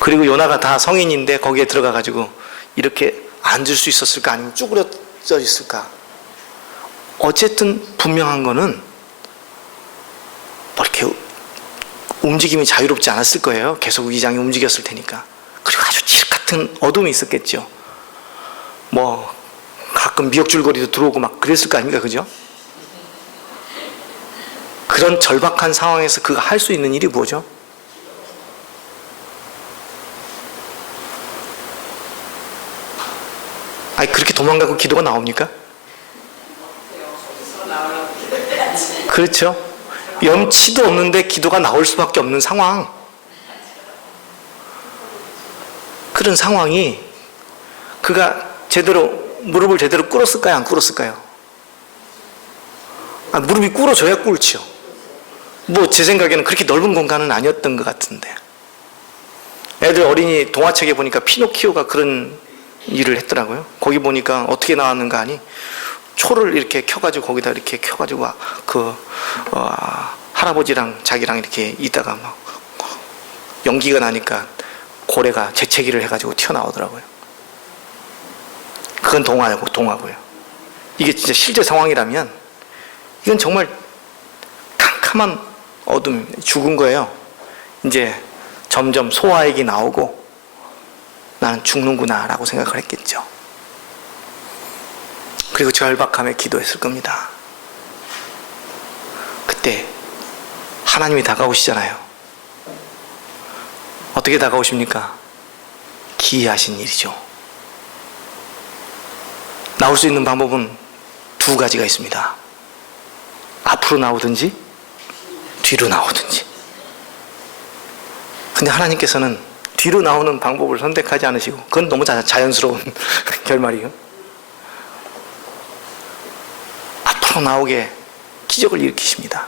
그리고 요나가 다 성인인데 거기에 들어가가지고 이렇게 앉을 수 있었을까? 아니면 쭈그러져 있을까? 어쨌든 분명한 거는 뭐 이렇게 움직임이 자유롭지 않았을 거예요. 계속 위장이 움직였을 테니까. 그리고 아주 칠흑 같은 어둠이 있었겠죠. 뭐 가끔 미역줄거리도 들어오고 막 그랬을 거 아닙니까? 그죠? 그런 절박한 상황에서 그가 할 수 있는 일이 뭐죠? 그렇게 도망가고 기도가 나옵니까? 그렇죠. 염치도 없는데 기도가 나올 수밖에 없는 상황. 그런 상황이 그가 무릎을 제대로 꿇었을까요? 안 꿇었을까요? 무릎이 꿇어져야 꿇죠. 뭐 제 생각에는 그렇게 넓은 공간은 아니었던 것 같은데. 애들 어린이 동화책에 보니까 피노키오가 그런 일을 했더라고요. 거기 보니까 어떻게 나왔는가 하니 초를 이렇게 켜가지고 거기다 이렇게 켜가지고 할아버지랑 자기랑 이렇게 있다가 막 연기가 나니까 고래가 재채기를 해가지고 튀어나오더라고요. 그건 동화고요. 이게 진짜 실제 상황이라면 이건 정말 캄캄한 어둠, 죽은 거예요. 이제 점점 소화액이 나오고 나는 죽는구나 라고 생각을 했겠죠. 그리고 절박함에 기도했을 겁니다. 그때 하나님이 다가오시잖아요. 어떻게 다가오십니까? 기이하신 일이죠. 나올 수 있는 방법은 두 가지가 있습니다. 앞으로 나오든지 뒤로 나오든지. 근데 하나님께서는 뒤로 나오는 방법을 선택하지 않으시고, 그건 너무 자연스러운 결말이에요. 앞으로 나오게 기적을 일으키십니다.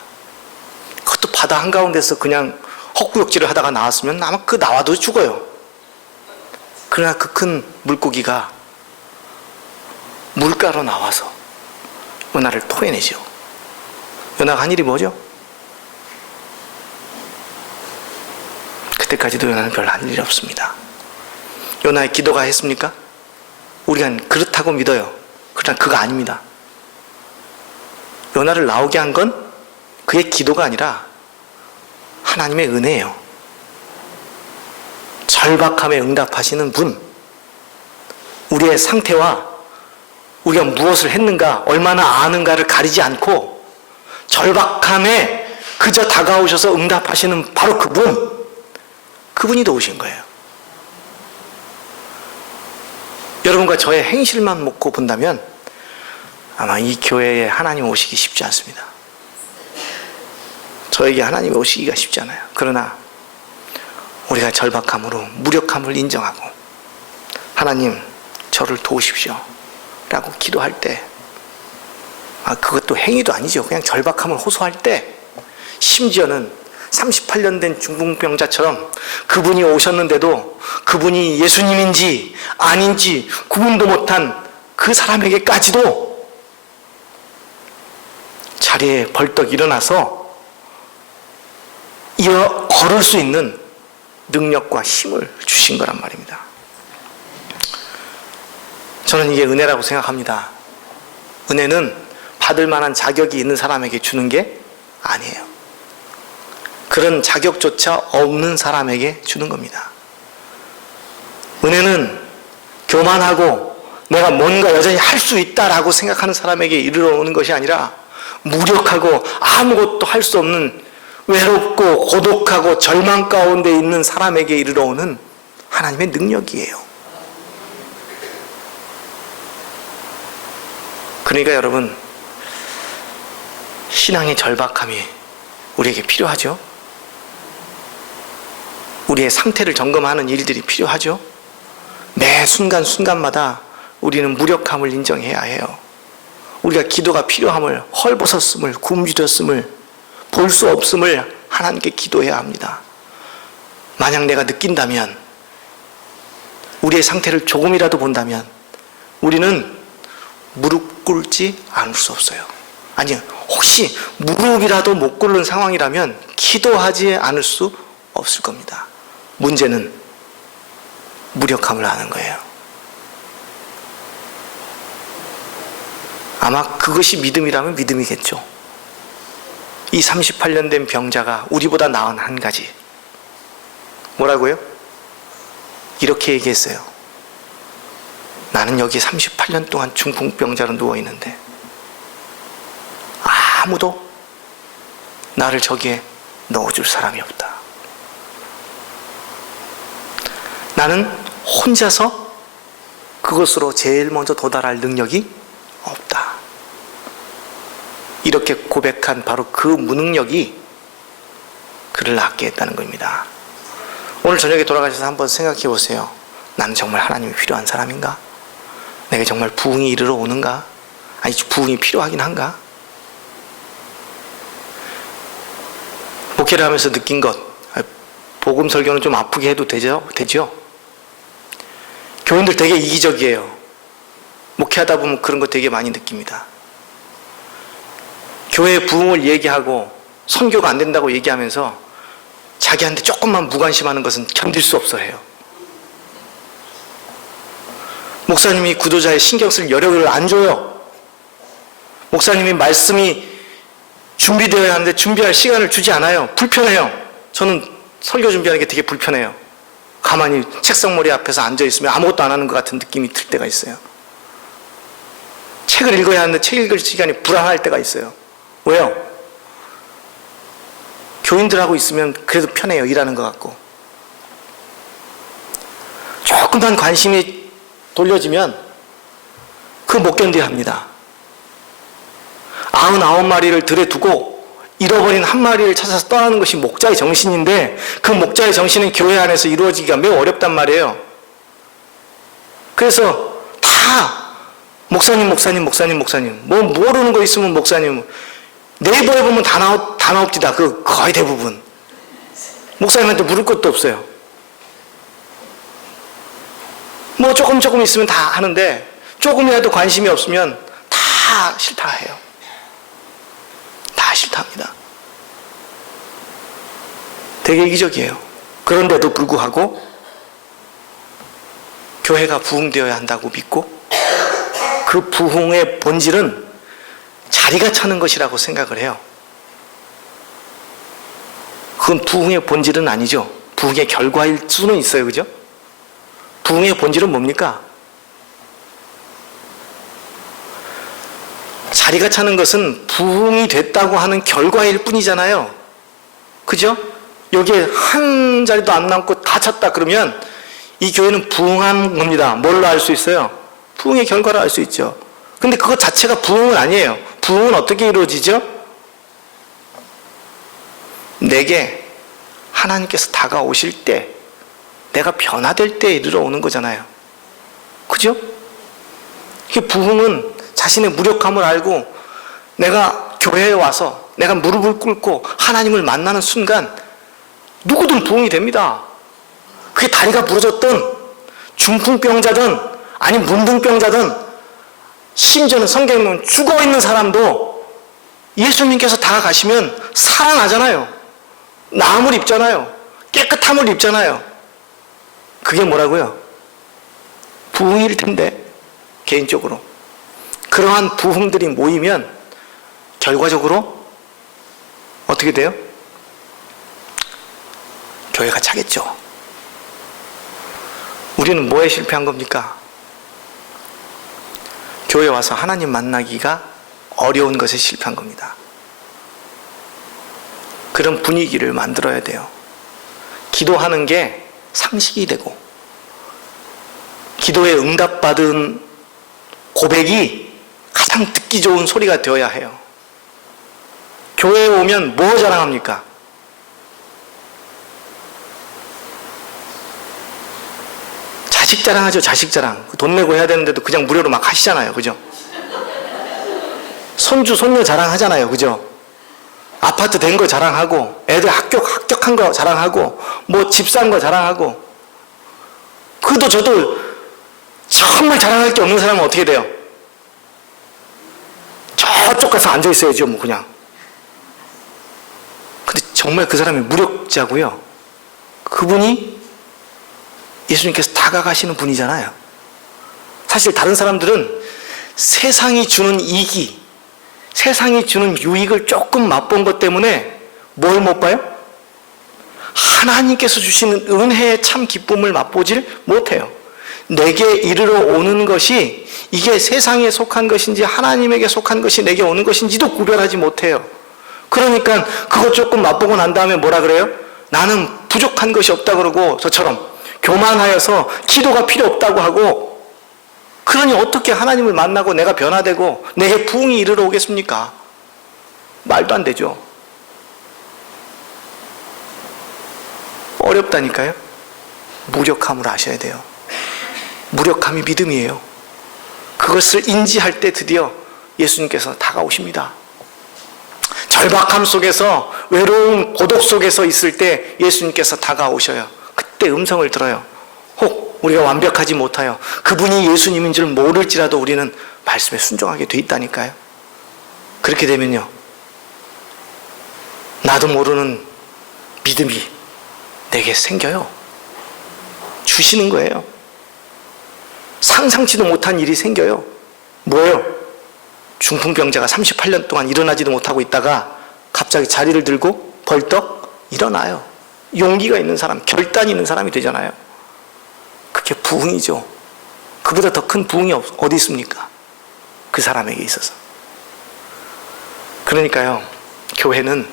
그것도 바다 한가운데서 그냥 헛구역질을 하다가 나왔으면 아마 나와도 죽어요. 그러나 그 큰 물고기가 물가로 나와서 요나를 토해내죠. 요나가 한 일이 뭐죠? 그때까지도 요나는 별로 한 일이 없습니다. 요나의 기도가 했습니까? 우리가 그렇다고 믿어요. 그러나 그거 아닙니다. 요나를 나오게 한 건 그의 기도가 아니라 하나님의 은혜예요. 절박함에 응답하시는 분, 우리의 상태와 우리가 무엇을 했는가, 얼마나 아는가를 가리지 않고 절박함에 그저 다가오셔서 응답하시는 바로 그분이 도우신 거예요. 여러분과 저의 행실만 놓고 본다면 아마 이 교회에 하나님 오시기 쉽지 않습니다. 저에게 하나님이 오시기가 쉽지 않아요. 그러나 우리가 절박함으로 무력함을 인정하고 하나님 저를 도우십시오 라고 기도할 때, 그것도 행위도 아니죠. 그냥 절박함을 호소할 때, 심지어는 38년 된 중풍병자처럼 그분이 오셨는데도 그분이 예수님인지 아닌지 구분도 못한 그 사람에게까지도 자리에 벌떡 일어나서 걸을 수 있는 능력과 힘을 주신 거란 말입니다. 저는 이게 은혜라고 생각합니다. 은혜는 받을 만한 자격이 있는 사람에게 주는 게 아니에요. 그런 자격조차 없는 사람에게 주는 겁니다. 은혜는 교만하고 내가 뭔가 여전히 할 수 있다라고 생각하는 사람에게 이르러 오는 것이 아니라 무력하고 아무것도 할 수 없는 외롭고 고독하고 절망 가운데 있는 사람에게 이르러 오는 하나님의 능력이에요. 그러니까 여러분, 신앙의 절박함이 우리에게 필요하죠. 우리의 상태를 점검하는 일들이 필요하죠. 매 순간순간마다 우리는 무력함을 인정해야 해요. 우리가 기도가 필요함을, 헐벗었음을, 굶주렸음을, 볼 수 없음을 하나님께 기도해야 합니다. 만약 내가 느낀다면, 우리의 상태를 조금이라도 본다면 우리는 무릎 꿇지 않을 수 없어요. 아니, 혹시 무릎이라도 못 꿇는 상황이라면 기도하지 않을 수 없을 겁니다. 문제는 무력함을 아는 거예요. 아마 그것이 믿음이라면 믿음이겠죠. 이 38년 된 병자가 우리보다 나은 한 가지. 뭐라고요? 이렇게 얘기했어요. 나는 여기 38년 동안 중풍병자로 누워있는데 아무도 나를 저기에 넣어줄 사람이 없다. 나는 혼자서 그것으로 제일 먼저 도달할 능력이 없다. 이렇게 고백한 바로 그 무능력이 그를 낫게 했다는 겁니다. 오늘 저녁에 돌아가셔서 한번 생각해 보세요. 나는 정말 하나님이 필요한 사람인가? 내가 정말 부흥이 이르러 오는가? 아니, 부흥이 필요하긴 한가? 목회를 하면서 느낀 것, 복음 설교는 좀 아프게 해도 되죠? 교인들 되게 이기적이에요. 목회하다 보면 그런 거 되게 많이 느낍니다. 교회 부흥을 얘기하고 선교가 안 된다고 얘기하면서 자기한테 조금만 무관심하는 것은 견딜 수 없어 해요. 목사님이 구도자의 신경 쓸 여력을 안 줘요. 목사님이 말씀이 준비되어야 하는데 준비할 시간을 주지 않아요. 불편해요. 저는 설교 준비하는 게 되게 불편해요. 가만히 책상머리 앞에서 앉아있으면 아무것도 안 하는 것 같은 느낌이 들 때가 있어요. 책을 읽어야 하는데 책 읽을 시간이 불안할 때가 있어요. 왜요? 교인들하고 있으면 그래도 편해요. 일하는 것 같고. 조금만 관심이 돌려지면 그 못 견뎌야 합니다. 99마리를 들에 두고 잃어버린 한 마리를 찾아서 떠나는 것이 목자의 정신인데 그 목자의 정신은 교회 안에서 이루어지기가 매우 어렵단 말이에요. 그래서 다 목사님 뭐 모르는 거 있으면 목사님, 네이버에 보면 다 나옵니다. 그 거의 대부분 목사님한테 물을 것도 없어요. 뭐 조금 있으면 다 하는데 조금이라도 관심이 없으면 다 싫다 해요. 다 싫답니다. 되게 이기적이에요. 그런데도 불구하고 교회가 부흥되어야 한다고 믿고 그 부흥의 본질은 자리가 차는 것이라고 생각을 해요. 그건 부흥의 본질은 아니죠. 부흥의 결과일 수는 있어요. 그죠? 부흥의 본질은 뭡니까? 자리가 차는 것은 부흥이 됐다고 하는 결과일 뿐이잖아요. 그죠? 여기에 한 자리도 안 남고 다 찼다 그러면 이 교회는 부흥한 겁니다. 뭘로 알 수 있어요? 부흥의 결과를 알 수 있죠. 근데 그것 자체가 부흥은 아니에요. 부흥은 어떻게 이루어지죠? 내게 하나님께서 다가오실 때, 내가 변화될 때 이르러 오는 거잖아요. 그죠? 이 부흥은 자신의 무력함을 알고 내가 교회에 와서 내가 무릎을 꿇고 하나님을 만나는 순간 누구든 부흥이 됩니다. 그게 다리가 부러졌든 중풍병자든 아니 문둥병자든 심지어는 성경에 보면 죽어있는 사람도 예수님께서 다가가시면 살아나잖아요. 나음을 입잖아요. 깨끗함을 입잖아요. 그게 뭐라고요? 부흥일 텐데 개인적으로 그러한 부흥들이 모이면 결과적으로 어떻게 돼요? 교회가 차겠죠. 우리는 뭐에 실패한 겁니까? 교회 와서 하나님 만나기가 어려운 것에 실패한 겁니다. 그런 분위기를 만들어야 돼요. 기도하는 게 상식이 되고 기도에 응답받은 고백이 가장 듣기 좋은 소리가 되어야 해요. 교회에 오면 뭐 자랑합니까? 자식 자랑하죠. 자식 자랑. 돈 내고 해야 되는데도 그냥 무료로 막 하시잖아요. 그죠? 손주 손녀 자랑하잖아요. 그죠? 아파트 된 거 자랑하고 애들 합격한 거 자랑하고 뭐 집 산 거 자랑하고. 그래도 저도 정말 자랑할 게 없는 사람은 어떻게 돼요? 저쪽 가서 앉아 있어야죠, 뭐 그냥. 근데 정말 그 사람이 무력자고요. 그분이 예수님께서 다가가시는 분이잖아요. 사실 다른 사람들은 세상이 주는 이기, 세상이 주는 유익을 조금 맛본 것 때문에 뭘 못 봐요? 하나님께서 주시는 은혜의 참 기쁨을 맛보질 못해요. 내게 이르러 오는 것이 이게 세상에 속한 것인지 하나님에게 속한 것이 내게 오는 것인지도 구별하지 못해요. 그러니까 그것 조금 맛보고 난 다음에 뭐라 그래요? 나는 부족한 것이 없다 그러고 저처럼 교만하여서 기도가 필요 없다고 하고, 그러니 어떻게 하나님을 만나고 내가 변화되고 내게 부흥이 이르러 오겠습니까? 말도 안 되죠. 어렵다니까요. 무력함을 아셔야 돼요. 무력함이 믿음이에요. 그것을 인지할 때 드디어 예수님께서 다가오십니다. 절박함 속에서, 외로운 고독 속에서 있을 때 예수님께서 다가오셔요. 그때 음성을 들어요. 혹 우리가 완벽하지 못하여 그분이 예수님인 줄 모를지라도 우리는 말씀에 순종하게 돼 있다니까요. 그렇게 되면요, 나도 모르는 믿음이 내게 생겨요. 주시는 거예요. 상상치도 못한 일이 생겨요. 뭐예요? 중풍병자가 38년 동안 일어나지도 못하고 있다가 갑자기 자리를 들고 벌떡 일어나요. 용기가 있는 사람, 결단이 있는 사람이 되잖아요. 그게 부흥이죠. 그보다 더 큰 부흥이 어디 있습니까? 그 사람에게 있어서. 그러니까요, 교회는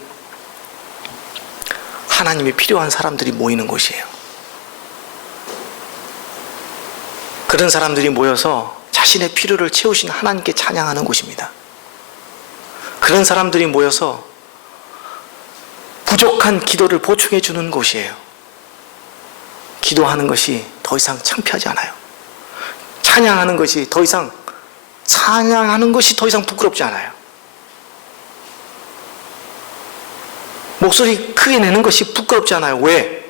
하나님이 필요한 사람들이 모이는 곳이에요. 그런 사람들이 모여서 자신의 필요를 채우신 하나님께 찬양하는 곳입니다. 그런 사람들이 모여서 부족한 기도를 보충해 주는 곳이에요. 기도하는 것이 더 이상 창피하지 않아요. 찬양하는 것이 더 이상 부끄럽지 않아요. 목소리 크게 내는 것이 부끄럽지 않아요. 왜?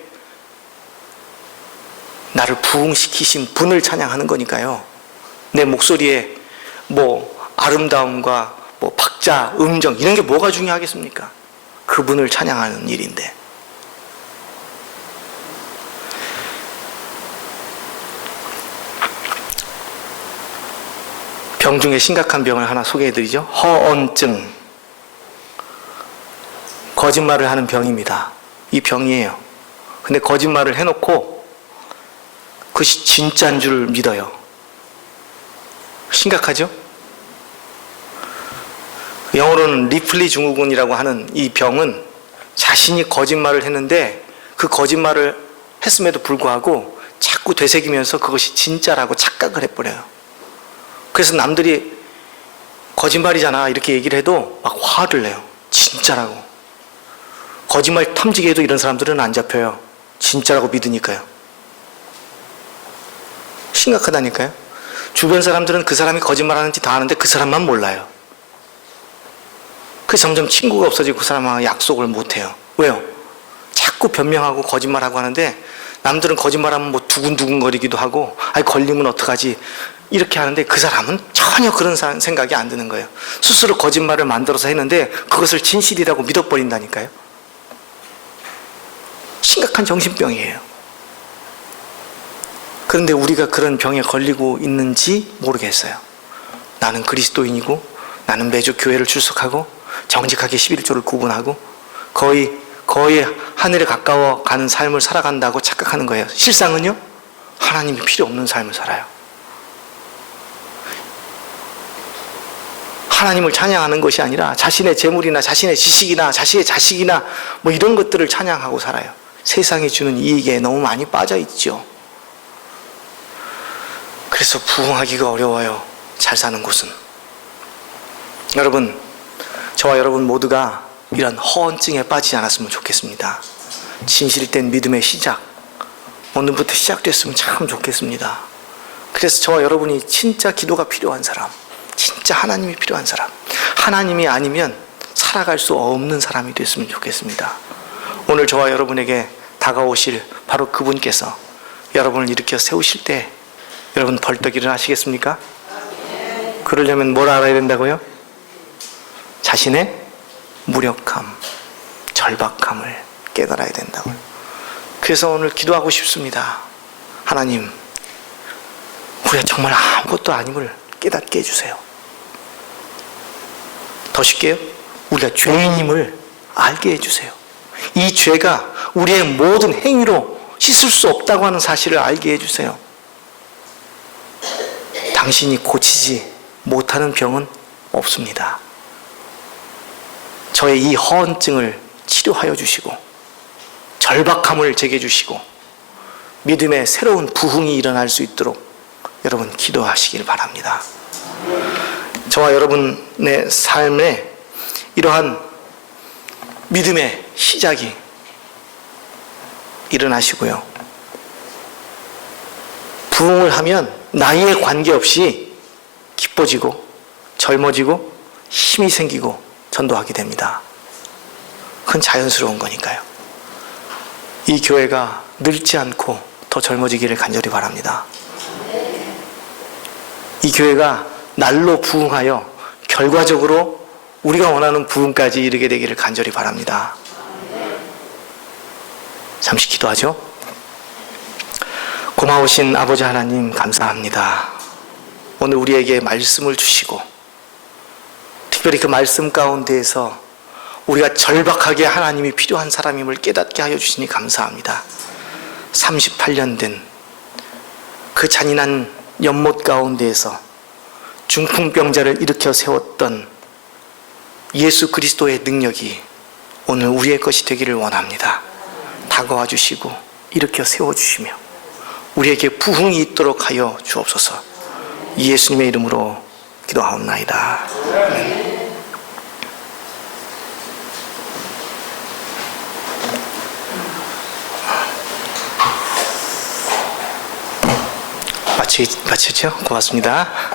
나를 부흥시키신 분을 찬양하는 거니까요. 내 목소리에 뭐 아름다움과 뭐 박자, 음정 이런 게 뭐가 중요하겠습니까? 그분을 찬양하는 일인데. 병 중에 심각한 병을 하나 소개해드리죠. 허언증. 거짓말을 하는 병입니다. 이 병이에요. 근데 거짓말을 해놓고 그것이 진짜인 줄 믿어요. 심각하죠? 영어로는 리플리 증후군이라고 하는 이 병은 자신이 거짓말을 했는데 그 거짓말을 했음에도 불구하고 자꾸 되새기면서 그것이 진짜라고 착각을 해버려요. 그래서 남들이 거짓말이잖아 이렇게 얘기를 해도 막 화를 내요. 진짜라고. 거짓말 탐지기 해도 이런 사람들은 안 잡혀요. 진짜라고 믿으니까요. 심각하다니까요. 주변 사람들은 그 사람이 거짓말하는지 다 아는데 그 사람만 몰라요. 그래서 점점 친구가 없어지고 그 사람하고 약속을 못해요. 왜요? 자꾸 변명하고 거짓말하고 하는데 남들은 거짓말하면 뭐 두근두근거리기도 하고 아니 걸리면 어떡하지 이렇게 하는데 그 사람은 전혀 그런 생각이 안 드는 거예요. 스스로 거짓말을 만들어서 했는데 그것을 진실이라고 믿어버린다니까요. 심각한 정신병이에요. 그런데 우리가 그런 병에 걸리고 있는지 모르겠어요. 나는 그리스도인이고 나는 매주 교회를 출석하고 정직하게 11조를 구분하고 거의 하늘에 가까워 가는 삶을 살아간다고 착각하는 거예요. 실상은요, 하나님이 필요 없는 삶을 살아요. 하나님을 찬양하는 것이 아니라 자신의 재물이나 자신의 지식이나 자신의 자식이나 뭐 이런 것들을 찬양하고 살아요. 세상이 주는 이익에 너무 많이 빠져 있죠. 그래서 부흥하기가 어려워요. 잘 사는 곳은. 여러분, 저와 여러분 모두가 이런 허언증에 빠지지 않았으면 좋겠습니다. 진실된 믿음의 시작, 오늘부터 시작됐으면 참 좋겠습니다. 그래서 저와 여러분이 진짜 기도가 필요한 사람, 진짜 하나님이 필요한 사람, 하나님이 아니면 살아갈 수 없는 사람이 됐으면 좋겠습니다. 오늘 저와 여러분에게 다가오실 바로 그분께서 여러분을 일으켜 세우실 때 여러분 벌떡 일어나시겠습니까? 그러려면 뭘 알아야 된다고요? 자신의 무력함, 절박함을 깨달아야 된다고. 그래서 오늘 기도하고 싶습니다. 하나님, 우리가 정말 아무것도 아님을 깨닫게 해주세요. 더 쉽게요, 우리가 죄인임을 알게 해주세요. 이 죄가 우리의 모든 행위로 씻을 수 없다고 하는 사실을 알게 해주세요. 당신이 고치지 못하는 병은 없습니다. 저의 이 허언증을 치료하여 주시고 절박함을 제게 주시고 믿음의 새로운 부흥이 일어날 수 있도록 여러분 기도하시길 바랍니다. 저와 여러분의 삶에 이러한 믿음의 시작이 일어나시고요. 부흥을 하면 나이에 관계없이 기뻐지고 젊어지고 힘이 생기고 전도하게 됩니다. 그건 자연스러운 거니까요. 이 교회가 늙지 않고 더 젊어지기를 간절히 바랍니다. 이 교회가 날로 부흥하여 결과적으로 우리가 원하는 부흥까지 이르게 되기를 간절히 바랍니다. 잠시 기도하죠. 고마우신 아버지 하나님 감사합니다. 오늘 우리에게 말씀을 주시고 특별히 그 말씀 가운데에서 우리가 절박하게 하나님이 필요한 사람임을 깨닫게 하여 주시니 감사합니다. 38년 된 그 잔인한 연못 가운데에서 중풍병자를 일으켜 세웠던 예수 그리스도의 능력이 오늘 우리의 것이 되기를 원합니다. 다가와 주시고 일으켜 세워주시며 우리에게 부흥이 있도록 하여 주옵소서. 예수님의 이름으로 기도하옵나이다. 아멘. 마치죠? 고맙습니다.